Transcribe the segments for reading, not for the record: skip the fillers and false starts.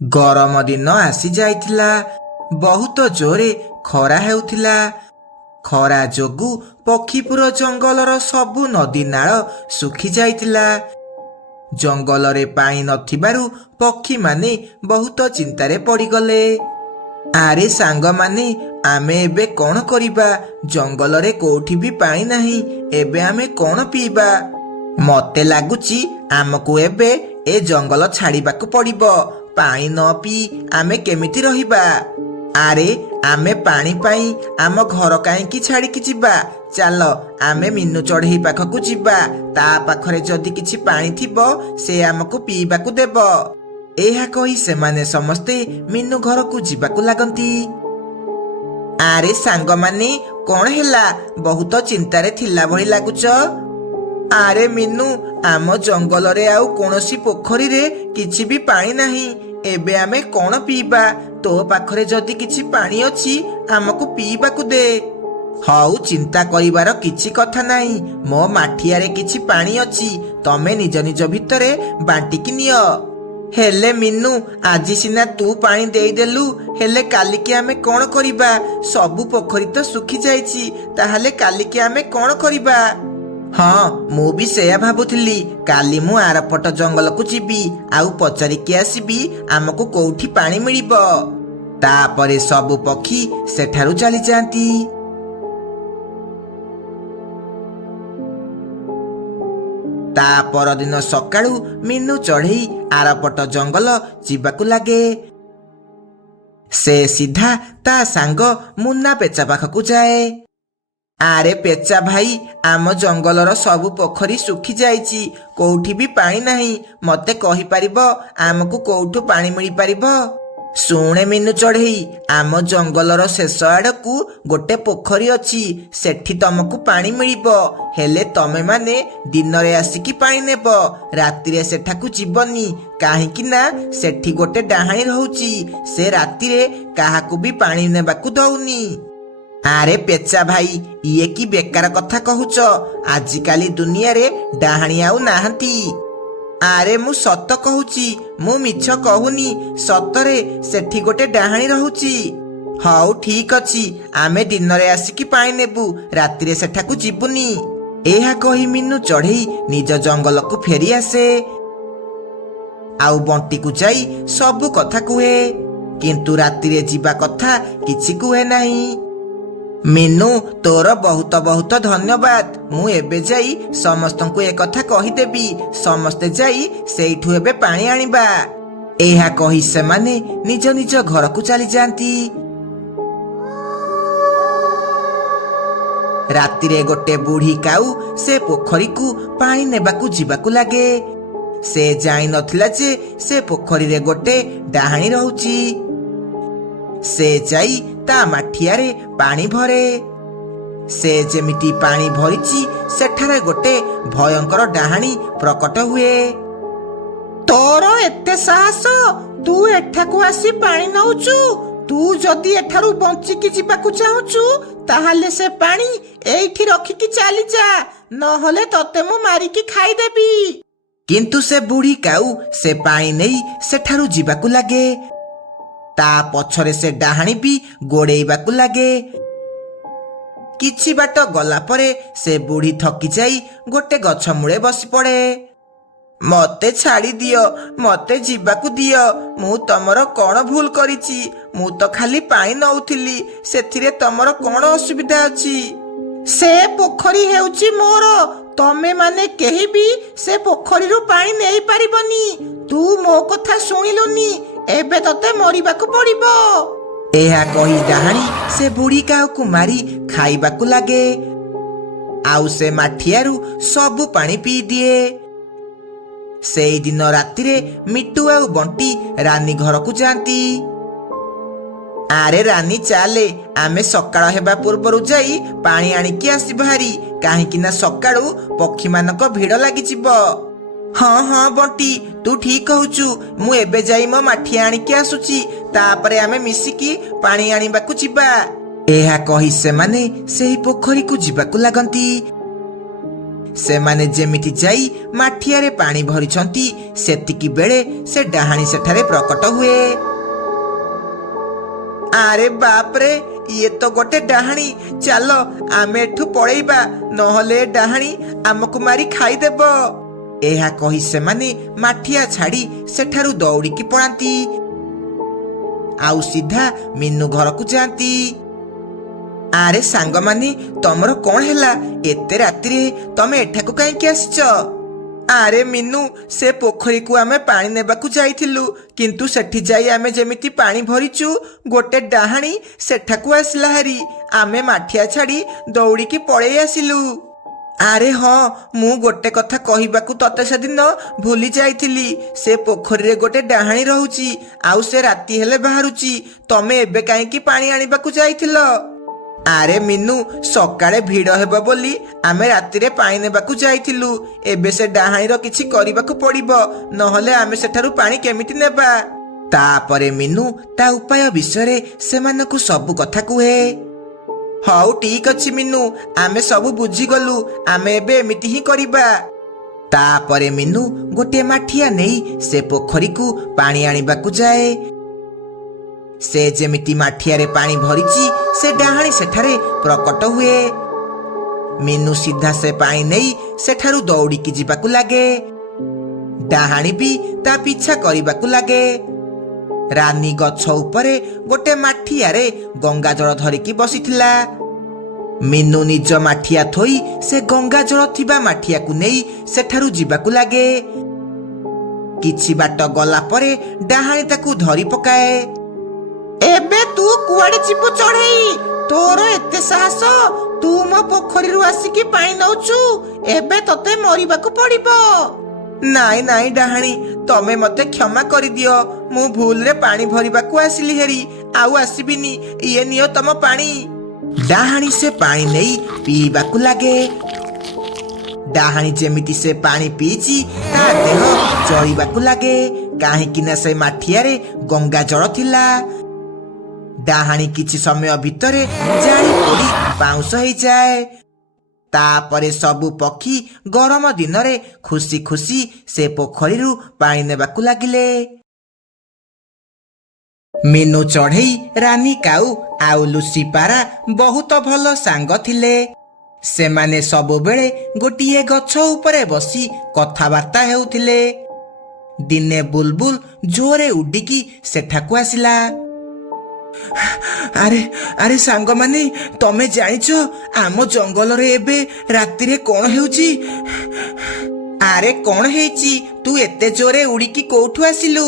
ଗରମ ଦିନ ଆସି ଯାଇଥିଲା। ବହୁତ ଜୋରେ ଖରା ହେଉଥିଲା। ଖରା ଯୋଗୁ ପକ୍ଷୀପୁର ଜଙ୍ଗଲର ସବୁ ନଦୀ ନାଳ ଶୁଖି ଯାଇଥିଲା। ଜଙ୍ଗଲରେ ପାଣି ନଥିବାରୁ ପକ୍ଷୀମାନେ ବହୁତ ଚିନ୍ତାରେ ପଡ଼ିଗଲେ। ଆରେ ସାଙ୍ଗମାନେ, ଆମେ ଏବେ କ'ଣ କରିବା? ଜଙ୍ଗଲରେ କୋଉଠି ବି ପାଣି ନାହିଁ। ଏବେ ଆମେ କ'ଣ ପିଇବା? ମତେ ଲାଗୁଛି ଆମକୁ ଏବେ ଏ ଜଙ୍ଗଲ ଛାଡ଼ିବାକୁ ପଡ଼ିବ। ପାଣି ନ ପିଇ ଆମେ କେମିତି ରହିବା? ଆରେ ଆମେ ପାଣି ପାଇଁ ଆମ ଘର କାହିଁକି ଛାଡ଼ିକି ଯିବା? ଚାଲ ଆମେ ମିନୁ ଚଢ଼େଇ ପାଖକୁ ଯିବା। ତା ପାଖରେ ଯଦି କିଛି ପାଣି ଥିବ ସେ ଆମକୁ ପିଇବାକୁ ଦେବ। ଏହା କହି ସେମାନେ ସମସ୍ତେ ମିନୁ ଘରକୁ ଯିବାକୁ ଲାଗନ୍ତି। ଆରେ ସାଙ୍ଗମାନେ, କ'ଣ ହେଲା? ବହୁତ ଚିନ୍ତାରେ ଥିଲା ଭଳି ଲାଗୁଛ। ଆରେ ମିନୁ, ଆମ ଜଙ୍ଗଲରେ ଆଉ କୌଣସି ପୋଖରୀରେ କିଛି ବି ପାଣି ନାହିଁ। ଏବେ ଆମେ କ'ଣ ପିଇବା? ତୋ ପାଖରେ ଯଦି କିଛି ପାଣି ଅଛି ଆମକୁ ପିଇବାକୁ ଦେ। ହଉ, ଚିନ୍ତା କରିବାର କିଛି କଥା ନାହିଁ। ମୋ ମାଠିଆରେ କିଛି ପାଣି ଅଛି। ତମେ ନିଜ ନିଜ ଭିତରେ ବାଣ୍ଟିକି ନିଅ। ହେଲେ ମିନୁ, ଆଜି ସିନା ତୁ ପାଣି ଦେଇଦେଲୁ, ହେଲେ କାଲିକି ଆମେ କ'ଣ କରିବା? ସବୁ ପୋଖରୀ ତ ଶୁଖି ଯାଇଛି। ତାହେଲେ କାଲିକି ଆମେ କ'ଣ କରିବା? ହଁ, ମୁଁ ବି ସେୟା ଭାବୁଥିଲି। କାଲି ମୁଁ ଆରପଟ ଜଙ୍ଗଲକୁ ଯିବି ଆଉ ପଚାରିକି ଆସିବି ଆମକୁ କୋଉଠି ପାଣି ମିଳିବ। ତାପରେ ସବୁ ପକ୍ଷୀ ସେଠାରୁ ଚାଲିଯାଆନ୍ତି। ତା ପରଦିନ ସକାଳୁ ମିନୁ ଚଢ଼େଇ ଆରପଟ ଜଙ୍ଗଲ ଯିବାକୁ ଲାଗେ। ସେ ସିଧା ତା ସାଙ୍ଗ ମୁନା ପେଚା ପାଖକୁ ଯାଏ। ଆରେ ପେଚା ଭାଇ, ଆମ ଜଙ୍ଗଲର ସବୁ ପୋଖରୀ ଶୁଖି ଯାଇଛି। କୋଉଠି ବି ପାଣି ନାହିଁ। ମତେ କହିପାରିବ ଆମକୁ କୋଉଠୁ ପାଣି ମିଳିପାରିବ? ଶୁଣେ ମିନୁ ଚଢ଼େଇ, ଆମ ଜଙ୍ଗଲର ଶେଷ ଆଡ଼କୁ ଗୋଟେ ପୋଖରୀ ଅଛି। ସେଠି ତମକୁ ପାଣି ମିଳିବ। ହେଲେ ତମେମାନେ ଦିନରେ ଆସିକି ପାଣି ନେବ। ରାତିରେ ସେଠାକୁ ଯିବନି। କାହିଁକି ନା ସେଠି ଗୋଟେ ଡାହାଣୀ ରହୁଛି। ସେ ରାତିରେ କାହାକୁ ବି ପାଣି ନେବାକୁ ଦଉନି। ଆରେ ପେଚା ଭାଇ, ଇଏ କି ବେକାର କଥା କହୁଛ? ଆଜିକାଲି ଦୁନିଆରେ ଡାହାଣୀ ଆଉ ନାହାନ୍ତି। ଆରେ ମୁଁ ସତ କହୁଛି, ମୁଁ ମିଛ କହୁନି। ସତରେ ସେଠି ଗୋଟେ ଡାହାଣୀ ରହୁଛି। ହଉ ଠିକ ଅଛି, ଆମେ ଦିନରେ ଆସିକି ପାଣି ନେବୁ। ରାତିରେ ସେଠାକୁ ଯିବୁନି। ଏହା କହି ମିନୁ ଚଢ଼େଇ ନିଜ ଜଙ୍ଗଲକୁ ଫେରି ଆସେ ଆଉ ବଣ୍ଟିକୁ ଯାଇ ସବୁ କଥା କୁହେ। କିନ୍ତୁ ରାତିରେ ଯିବା କଥା କିଛି କୁହେ ନାହିଁ। ମିନୁ, ତୋର ବହୁତ ବହୁତ ଧନ୍ୟବାଦ। ମୁଁ ଏବେ ଯାଇ ସମସ୍ତଙ୍କୁ ଏକଥା କହିଦେବି। ସମସ୍ତେ ଯାଇ ସେଇଠୁ ଏବେ ପାଣି ଆଣିବା। ଏହା କହି ସେମାନେ ନିଜ ନିଜ ଘରକୁ ଚାଲିଯାଆନ୍ତି। ରାତିରେ ଗୋଟେ ବୁଢ଼ୀ କାଉ ସେ ପୋଖରୀକୁ ପାଣି ନେବାକୁ ଯିବାକୁ ଲାଗେ। ସେ ଜାଣିନଥିଲା ଯେ ସେ ପୋଖରୀରେ ଗୋଟେ ଡାହାଣୀ ରହୁଛି। ସେ ଯାଇ ତା ମାଠିଆରେ ପାଣି ଭରେ। ସେ ଯେମିତି ପାଣି ଭରିଛି, ସେଠାରେ ଗୋଟେ ଭୟଙ୍କର ଡାହାଣୀ ପ୍ରକଟ ହୁଏ। ତୋର ଏତେ ସାହସ? ତୁ ଏଠାକୁ ଆସି ପାଣି ନଉଛୁ? ତୁ ଯଦି ଏଠାରୁ ବଞ୍ଚିକି ଯିବାକୁ ଚାହୁଁଛୁ, ତାହେଲେ ସେ ପାଣି ଏଇଠି ରଖିକି ଚାଲିଯା, ନହେଲେ ତତେ ମୁଁ ମାରିକି ଖାଇଦେବି। କିନ୍ତୁ ସେ ବୁଢ଼ୀ କାଉ ସେ ପାଣି ନେଇ ସେଠାରୁ ଯିବାକୁ ଲାଗେ। ତା ପଛରେ ସେ ଡାହାଣୀ ବି ଗୋଡ଼େଇବାକୁ ଲାଗେ। କିଛି ବାଟ ଗଲା ପରେ ସେ ବୁଢ଼ୀ ଥକି ଯାଇ ଗୋଟେ ଗଛ ମୂଳେ ବସି ପଡ଼େ। ମତେ ଛାଡ଼ି ଦିଅ, ମତେ ଯିବାକୁ ଦିଅ। ମୁଁ ତମର କ'ଣ ଭୁଲ କରିଛି? ମୁଁ ତ ଖାଲି ପାଣି ନଉଥିଲି। ସେଥିରେ ତମର କ'ଣ ଅସୁବିଧା ଅଛି? ସେ ପୋଖରୀ ହେଉଛି ମୋର। ତମେ ମାନେ କେହି ବି ସେ ପୋଖରୀରୁ ପାଣି ନେଇପାରିବନି। ତୁ ମୋ କଥା ଶୁଣିଲୁନି। ଏବେ ତତେ ମରିବାକୁ ପଡ଼ିବ। ଏହା କହି ଡାହାଣୀ ସେ ବୁଢ଼ୀ କାଉକୁ ମାରି ଖାଇବାକୁ ଲାଗେ ଆଉ ସେ ମାଠିଆରୁ ସବୁ ପାଣି ପିଇ ଦିଏ। ସେଇଦିନ ରାତିରେ ମିଟୁ ଆଉ ବଣ୍ଟି ରାନୀ ଘରକୁ ଯାଆନ୍ତି। ଆରେ ରାନୀ, ଚାଲେ ଆମେ ସକାଳ ହେବା ପୂର୍ବରୁ ଯାଇ ପାଣି ଆଣିକି ଆସିବା ହାରି। କାହିଁକି ନା ସକାଳୁ ପକ୍ଷୀମାନଙ୍କ ଭିଡ଼ ଲାଗିଯିବ। ହଁ ହଁ ବଣ୍ଟି, ତୁ ଠିକ କହୁଛୁ। ମୁଁ ଏବେ ଯାଇ ମୋ ମାଠିଆ ଆଣିକି ଆସୁଛି। ତାପରେ ଆମେ ମିଶିକି ପାଣି ଆଣିବାକୁ ଯିବା। ଏହା କହି ସେମାନେ ସେହି ପୋଖରୀକୁ ଯିବାକୁ ଲାଗନ୍ତି। ସେମାନେ ଯେମିତି ଯାଇ ମାଠିଆରେ ପାଣି ଭରିଛନ୍ତି ସେତିକି ବେଳେ ସେ ଡାହାଣୀ ସେଠାରେ ପ୍ରକଟ ହୁଏ। ଆରେ ବାପରେ, ଇଏ ତ ଗୋଟେ ଡାହାଣୀ। ଚାଲ ଆମେ ଏଠୁ ପଳେଇବା, ନହେଲେ ଡାହାଣୀ ଆମକୁ ମାରି ଖାଇଦେବ। ଏହା କହି ସେମାନେ ମାଠିଆ ଛାଡ଼ି ସେଠାରୁ ଦୌଡ଼ିକି ପଳାନ୍ତି ଆଉ ସିଧା ମିନୁ ଘରକୁ ଯାଆନ୍ତି। ଆରେ ସାଙ୍ଗମାନେ, ତମର କଣ ହେଲା? ଏତେ ରାତିରେ ତମେ ଏଠାକୁ କାହିଁକି ଆସିଛ? ଆରେ ମିନୁ, ସେ ପୋଖରୀକୁ ଆମେ ପାଣି ନେବାକୁ ଯାଇଥିଲୁ, କିନ୍ତୁ ସେଠି ଯାଇ ଆମେ ଯେମିତି ପାଣି ଭରିଛୁ ଗୋଟେ ଡାହାଣୀ ସେଠାକୁ ଆସିଲା ହାରି। ଆମେ ମାଠିଆ ଛାଡ଼ି ଦୌଡ଼ିକି ପଳେଇ ଆସିଲୁ। ଆରେ ହଁ, ମୁଁ ଗୋଟେ କଥା କହିବାକୁ ତତେ ସେଦିନ ଭୁଲି ଯାଇଥିଲି। ସେ ପୋଖରୀରେ ଗୋଟେ ଡାହାଣୀ ରହୁଛି, ଆଉ ସେ ରାତି ହେଲେ ବାହାରୁଛି। ତମେ ଏବେ କାହିଁକି ପାଣି ଆଣିବାକୁ ଯାଇଥିଲ? ଆରେ ମିନୁ, ସକାଳେ ଭିଡ଼ ହେବ ବୋଲି ଆମେ ରାତିରେ ପାଣି ନେବାକୁ ଯାଇଥିଲୁ। ଏବେ ସେ ଡାହାଣୀର କିଛି କରିବାକୁ ପଡ଼ିବ, ନହେଲେ ଆମେ ସେଠାରୁ ପାଣି କେମିତି ନେବା? ତାପରେ ମିନୁ ତା ଉପାୟ ବିଷୟରେ ସେମାନଙ୍କୁ ସବୁ କଥା କୁହେ। ହଉ ଠିକ ଅଛି ମିନୁ, ଆମେ ସବୁ ବୁଝିଗଲୁ। ଆମେ ଏବେ ଏମିତି ହିଁ କରିବା। ତାପରେ ମିନୁ ଗୋଟିଏ ମାଠିଆ ନେଇ ସେ ପୋଖରୀକୁ ପାଣି ଆଣିବାକୁ ଯାଏ। ସେ ଯେମିତି ମାଠିଆରେ ପାଣି ଭରିଛି ସେ ଡାହାଣୀ ସେଠାରେ ପ୍ରକଟ ହୁଏ। ମିନୁ ସିଧା ସେ ପାଣି ନେଇ ସେଠାରୁ ଦୌଡ଼ିକି ଯିବାକୁ ଲାଗେ। ଡାହାଣୀ ବି ତା ପିଛା କରିବାକୁ ଲାଗେ। ରାନୀ ଗଛ ଉପରେ ଗୋଟେ ମାଠିଆରେ ଗଙ୍ଗା ଜଳ ଧରିକି ବସିଥିଲା। ମିନୁ ନିଜ ମାଠିଆ ଥୋଇ ସେ ଗଙ୍ଗା ଜଳ ଥିବା ମାଠିଆକୁ ନେଇ ସେଠାରୁ ଯିବାକୁ ଲାଗେ। କିଛି ବାଟ ଗଲା ପରେ ଡାହାଣୀ ତାକୁ ଧରି ପକାଏ। ଏବେ ତୁ କୁଆଡେ ଯିବୁ ଚଢେଇ? ତୋର ଏତେ ସାହସ? ତୁ ମୋ ପୋଖରୀରୁ ଆସିକି ପାଣି ନଉଛୁ? ଏବେ ତତେ ମରିବାକୁ ପଡିବ। ନାଇଁ ନାଇଁ ଡାହାଣୀ, ତମେ ମତେ କ୍ଷମା କରିଦିଅ। ମୁଁ ଭୁଲରେ ପାଣି ଭରିବାକୁ ଆସିଲି ହେରି, ଆଉ ଆସିବିନି। ଇଏ ନିଅ ତମ ପାଣି। ଡାହାଣୀ ସେ ପାଣି ନେଇ ପିଇବାକୁ ଲାଗେ। ଡାହାଣୀ ଯେମିତି ସେ ପାଣି ପିଇଛି ତା ଦେହ ଜଳିବାକୁ ଲାଗେ, କାହିଁକି ନା ସେ ମାଠିଆରେ ଗଙ୍ଗା ଜଳ ଥିଲା। ଡାହାଣୀ କିଛି ସମୟ ଭିତରେ ଜାଳି ପୋଡ଼ି ପାଉଁଶ ହେଇଯାଏ। ତାପରେ ସବୁ ପକ୍ଷୀ ଗରମ ଦିନରେ ଖୁସି ଖୁସି ସେ ପୋଖରୀରୁ ପାଣି ନେବାକୁ ଲାଗିଲେ। ମିନୁ ଚଢ଼େଇ, ରାନୀ କାଉ ଆଉ ଲୁସି ପାରା ବହୁତ ଭଲ ସାଙ୍ଗ ଥିଲେ। ସେମାନେ ସବୁବେଳେ ଗୋଟିଏ ଗଛ ଉପରେ ବସି କଥାବାର୍ତ୍ତା ହେଉଥିଲେ। ଦିନେ ବୁଲବୁଲ ଜୋରେ ଉଡ଼ିକି ସେଠାକୁ ଆସିଲା। ଆରେ ଆରେ ସାଙ୍ଗମାନେ, ତମେ ଜାଣିଛ ଆମ ଜଙ୍ଗଲରେ ଏବେ ରାତିରେ କଣ ହେଉଛି? ଆରେ କଣ ହେଇଛି? ତୁ ଏତେ ଜୋରେ ଉଡ଼ିକି କୋଉଠୁ ଆସିଲୁ?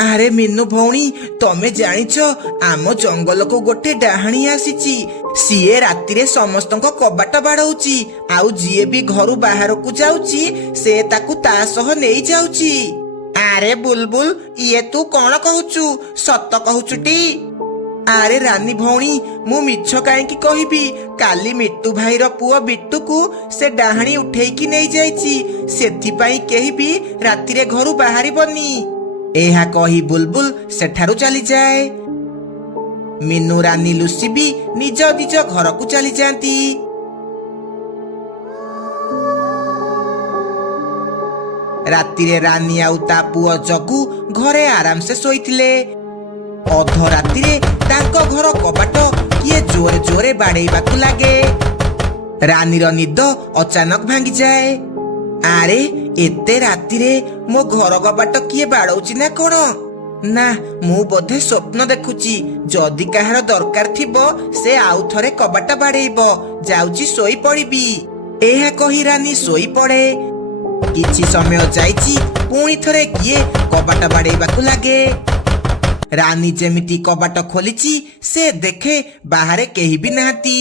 ଆରେ ମିନୁ ଭଉଣୀ, ତମେ ଜାଣିଛ ଆମ ଜଙ୍ଗଲକୁ ଗୋଟେ ଡାହାଣୀ ଆସିଛି। ସିଏ ରାତିରେ ସମସ୍ତଙ୍କ କବାଟ ବାଡ଼ଉଛି, ଆଉ ଯିଏ ବି ଘରୁ ବାହାରକୁ ଯାଉଛି ସେ ତାକୁ ତା ସହ ନେଇ ଯାଉଛି। ଆରେ ବୁଲବୁଲ, ଇଏ ତୁ କଣ କହୁଛୁ? ସତ କହୁଛୁଟି? ଆରେ ରାନୀ ଭଉଣୀ, ମୁଁ ମିଛ କାହିଁକି କହିବି? କାଲି ମିଟୁ ଭାଇର ପୁଅ ବିଟୁକୁ ସେ ଡାହାଣୀ ଉଠେଇକି ନେଇଯାଇଛି। ସେଥିପାଇଁ କେହି ବି ରାତିରେ ଘରୁ ବାହାରିବନି। ଏହା କହି ବୁଲବୁଲ ସେଠାରୁ ଚାଲିଯାଏ। ମିନୁ, ରାନୀ, ଲୁସି ବି ନିଜ ନିଜ ଘରକୁ ଚାଲିଯାଆନ୍ତି। ରାତିରେ ରାନୀ ଆଉ ତା ପୁଅ ଜଗୁ ଘରେ ଆରାମସେ ଶୋଇଥିଲେ। ଅଧରାତିରେ ତାଙ୍କ ଘର କବାଟ କିଏ ଜୋରେ ଜୋରେ ବାଡ଼େଇବାକୁ ଲାଗେ। ରାନୀର ନିଦ ଅଚାନକ ଭାଙ୍ଗିଯାଏ। ଆରେ ଏତେ ରାତିରେ ମୋ ଘର କବାଟ କିଏ ବାଡ଼ଉଛି ନା କଣ? ନା, ମୁଁ ବୋଧେ ସ୍ୱପ୍ନ ଦେଖୁଛି। ଯଦି କାହାର ଦରକାର ଥିବ ସେ ଆଉ ଥରେ କବାଟ ବାଡ଼େଇବ। ଯାଉଛି ଶୋଇ ପଡ଼ିବି। ଏହା କହି ରାନୀ ଶୋଇ ପଡ଼େ। କିଛି ସମୟ ଯାଇଛି, ପୁଣି ଥରେ କିଏ କବାଟ ବାଡ଼େଇବାକୁ ଲାଗେ। ରାନୀ ଯେମିତି କବାଟ ଖୋଲିଛି ସେ ଦେଖେ ବାହାରେ କେହି ବି ନାହାନ୍ତି।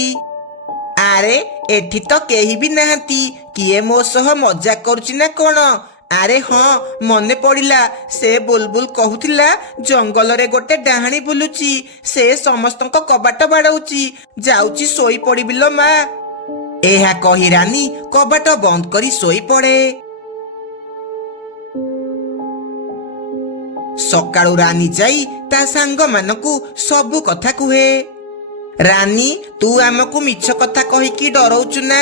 ଆରେ ଏଠି ତ କେହି ବି ନାହାନ୍ତି। କିଏ ମୋ ସହ ମଜାକ କରୁଛି ନା କଣ? ଆରେ ହଁ, ମନେ ପଡ଼ିଲା। ସେ ବୁଲବୁଲ କହୁଥିଲା ଜଙ୍ଗଲରେ ଗୋଟେ ଡାହାଣୀ ବୁଲୁଛି, ସେ ସମସ୍ତଙ୍କ କବାଟ ବାଡ଼ଉଛି। ଯାଉଛି ଶୋଇ ପଡ଼ିବି ଲୋ ମା। ଏହା କହି ରାନୀ କବାଟ ବନ୍ଦ କରି ଶୋଇ ପଡ଼େ। ସକାଳୁ ରାନୀ ଯାଇ ତା ସାଙ୍ଗମାନଙ୍କୁ ସବୁ କଥା କୁହେ। ରାନୀ, ତୁ ଆମକୁ ମିଛ କଥା କହିକି ଡରଉଛୁ ନା?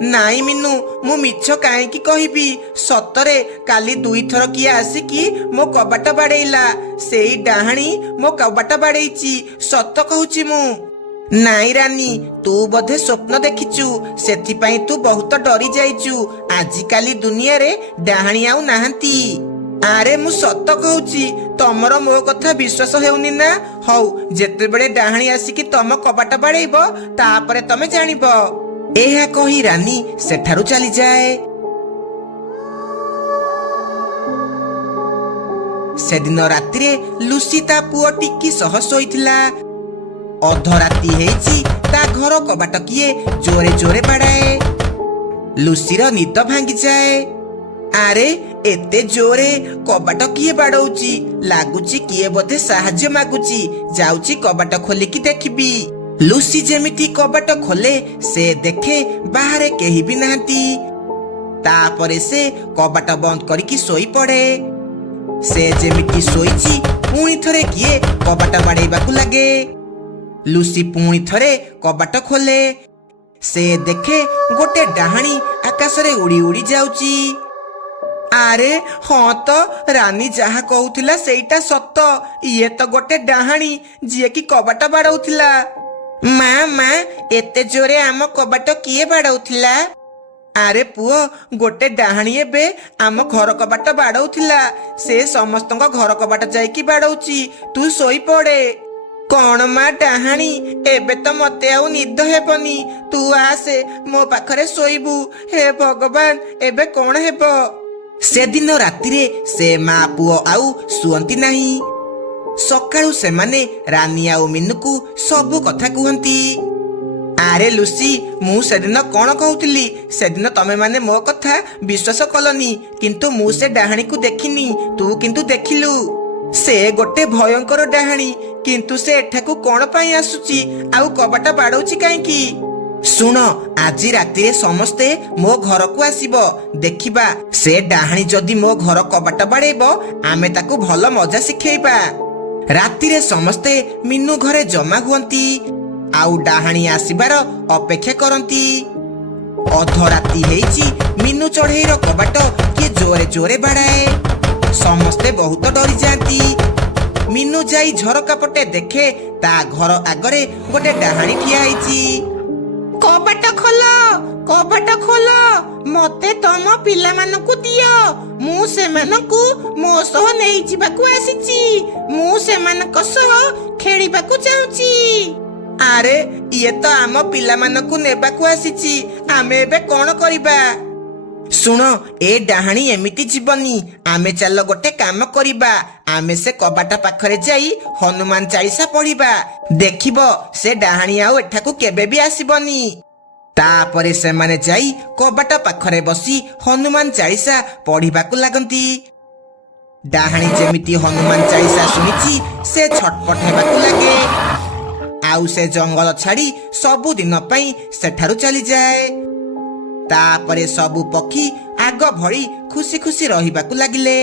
ନାଇଁ ମିନୁ, ମୁଁ ମିଛ କାହିଁକି କହିବି? ସତରେ କାଲି 2 ଥର କିଏ ଆସିକି ମୋ କବାଟ ବାଡେଇଲା। ସେଇ ଡାହାଣୀ ମୋ କବାଟ ବାଡେଇଛି, ସତ କହୁଛି ମୁଁ। ନାଇଁ ରାନୀ, ତୁ ବୋଧେ ସ୍ୱପ୍ନ ଦେଖିଛୁ, ସେଥିପାଇଁ ତୁ ବହୁତ ଡରି ଯାଇଛୁ। ଆଜିକାଲି ଦୁନିଆରେ ଡାହାଣୀ ଆଉ ନାହାନ୍ତି। ଆରେ ମୁଁ ସତ କହୁଛି, ତମର ମୋ କଥା ବିଶ୍ୱାସ ହେଉନି ନା? ହଉ, ଯେତେବେଳେ ଡାହାଣୀ ଆସିକି ତମ କବାଟ ବାଡେଇବ, ତାପରେ ତମେ ଜାଣିବ। ଏହା କହି ରାନୀ ସେଠାରୁ ଚାଲିଯାଏ। ସେଦିନ ରାତିରେ ଲୁସି ତା ପୁଅ ଟିକି ସହ ଶୋଇଥିଲା। ଅଧରାତି ହେଇଛି, ତା ଘର କବାଟ କିଏ ଜୋରେ ଜୋରେ ବାଡାଏ। ଲୁସିର ନିଦ ଭାଙ୍ଗିଯାଏ। ଆରେ, ଏତେ ଜୋରେ କବାଟ କିଏ ବାଡଉଛି? ଲାଗୁଛି କିଏ ବୋଧେ ସାହାଯ୍ୟ ମାଗୁଛି। ଯାଉଛି କବାଟ ଖୋଲିକି ଦେଖିବି। ଲୁସି ଯେମିତି କବାଟ ଖୋଲେ, ସେ ଦେଖେ ବାହାରେ କେହି ବି ନାହାନ୍ତି। ତାପରେ ସେ କବାଟ ବନ୍ଦ କରିକି ଶୋଇପଡେ। ସେ ଯେମିତି ଶୋଇଛି, ପୁଣି ଥରେ କିଏ କବାଟ ବାଡେଇବାକୁ ଲାଗେ। ଲୁସି ପୁଣି ଥରେ କବାଟ ଖୋଲେ। ସେ ଦେଖେ ଗୋଟେ ଡାହାଣୀ ଆକାଶରେ ଉଡି ଉଡି ଯାଉଛି। ଆରେ ହଁ ତ, ରାନୀ ଯାହା କହୁଥିଲା ସେଇଟା ସତ। ଇଏ ତ ଗୋଟେ ଡାହାଣୀ, ଯିଏକି କବାଟ ବାଡଉଥିଲା। ମା, ଏତେ ଜୋରେ ଆମ କବାଟ କିଏ ବାଡଉଥିଲା? ଆରେ ପୁଅ, ଗୋଟେ ଡାହାଣୀ ଏବେ ଆମ ଘର କବାଟ ବାଡଉଥିଲା। ସେ ସମସ୍ତଙ୍କ ଘର କବାଟ ଯାଇକି ବାଡଉଛି। ତୁ ଶୋଇପଡେ। କଣ ମା ଡାହାଣୀ? ଏବେ ତ ମତେ ଆଉ ନିଦ ହେବନି। ତୁ ଆସେ, ମୋ ପାଖରେ ଶୋଇବୁ। ହେ ଭଗବାନ, ଏବେ କଣ ହେବ? ସେଦିନ ରାତିରେ ସେ ମା ପୁଅ ଆଉ ଶୁଅନ୍ତି ନାହିଁ। ସକାଳୁ ସେମାନେ ରାନୀ ଆଉ ମିନୁକୁ ସବୁ କଥା କୁହନ୍ତି। ଆରେ ଲୁସି, ମୁଁ ସେଦିନ କଣ କହୁଥିଲି? ସେଦିନ ତମେ ମାନେ ମୋ କଥା ବିଶ୍ୱାସ କଲନି, କିନ୍ତୁ ମୁଁ ସେ ଡାହାଣୀକୁ ଦେଖିନି। ତୁ କିନ୍ତୁ ଦେଖିଲୁ। ସେ ଗୋଟେ ଭୟଙ୍କର ଡାହାଣୀ, କିନ୍ତୁ ସେ ଏଠାକୁ କଣ ପାଇଁ ଆସୁଛି ଆଉ କବାଟ ବାଡଉଛି କାହିଁକି? ଶୁଣ, ଆଜି ରାତିରେ ସମସ୍ତେ ମୋ ଘରକୁ ଆସିବ। ଦେଖିବା, ସେ ଡାହାଣୀ ଯଦି ମୋ ଘର କବାଟ ବାଡେଇବ, ଆମେ ତାକୁ ଭଲ ମଜା ଶିଖେଇବା। ରାତିରେ ସମସ୍ତେ ମିନୁ ଘରେ ଜମା ହୁଅନ୍ତି ଆଉ ଡାହାଣୀ ଆସିବାର ଅପେକ୍ଷା କରନ୍ତି। ଅଧରାତି ହେଇଛି, ମିନୁ ଚଢେଇର କବାଟ କିଏ ଜୋରେ ଜୋରେ ବାଡାଏ। ସମସ୍ତେ ବହୁତ ଡରିଯାଆନ୍ତି। ମିନୁ ଯାଇ ଝରକା ପଟେ ଦେଖେ, ତା ଘର ଆଗରେ ଗୋଟେ ଡାହାଣୀ ଠିଆ ହେଇଛି। କବାଟ ଖୋଲ, କବାଟ ଖୋଲ, ମତେ ତମ ପିଲାମାନଙ୍କୁ ଦିଅ। ମୁଁ ସେମାନଙ୍କୁ ମୋ ସହ ନେଇଯିବାକୁ ଆସିଛି। ମୁଁ ସେମାନଙ୍କ ସହ ଖେଳିବାକୁ ଚାହୁଁଛି। ଆରେ, ଇଏ ତ ଆମ ପିଲାମାନଙ୍କୁ ନେବାକୁ ଆସିଛି। ଆମେ ଏବେ କଣ କରିବା? ଶୁଣ, ଏ ଡାହାଣୀ ଏମିତି ଯିବନି। ଆମେ ଚାଲ ଗୋଟେ କାମ କରିବା। ଆମେ ସେ କବାଟ ପାଖରେ ଯାଇ ହନୁମାନ ଚାଳିଶା ପଢିବା। ଦେଖିବ, ସେ ଡାହାଣୀ ଆଉ ଏଠାକୁ କେବେ ବି ଆସିବନି। ତାପରେ ସେମାନେ ଯାଇ କବାଟ ପାଖରେ ବସି ହନୁମାନ ଚାଳିଶା ପଢିବାକୁ ଲାଗନ୍ତି। ଡାହାଣୀ ଯେମିତି ହନୁମାନ ଚାଳିଶା ଶୁଣିଛି, ସେ ଛଟପଟ ହେବାକୁ ଲାଗେ। ଆଉ ସେ ଜଙ୍ଗଲ ଛାଡି ସବୁଦିନ ପାଇଁ ସେଠାରୁ ଚାଲିଯାଏ। ତାପରେ ସବୁ ପକ୍ଷୀ ଆଗ ଭଳି ଖୁସି ଖୁସି ରହିବାକୁ ଲାଗିଲେ।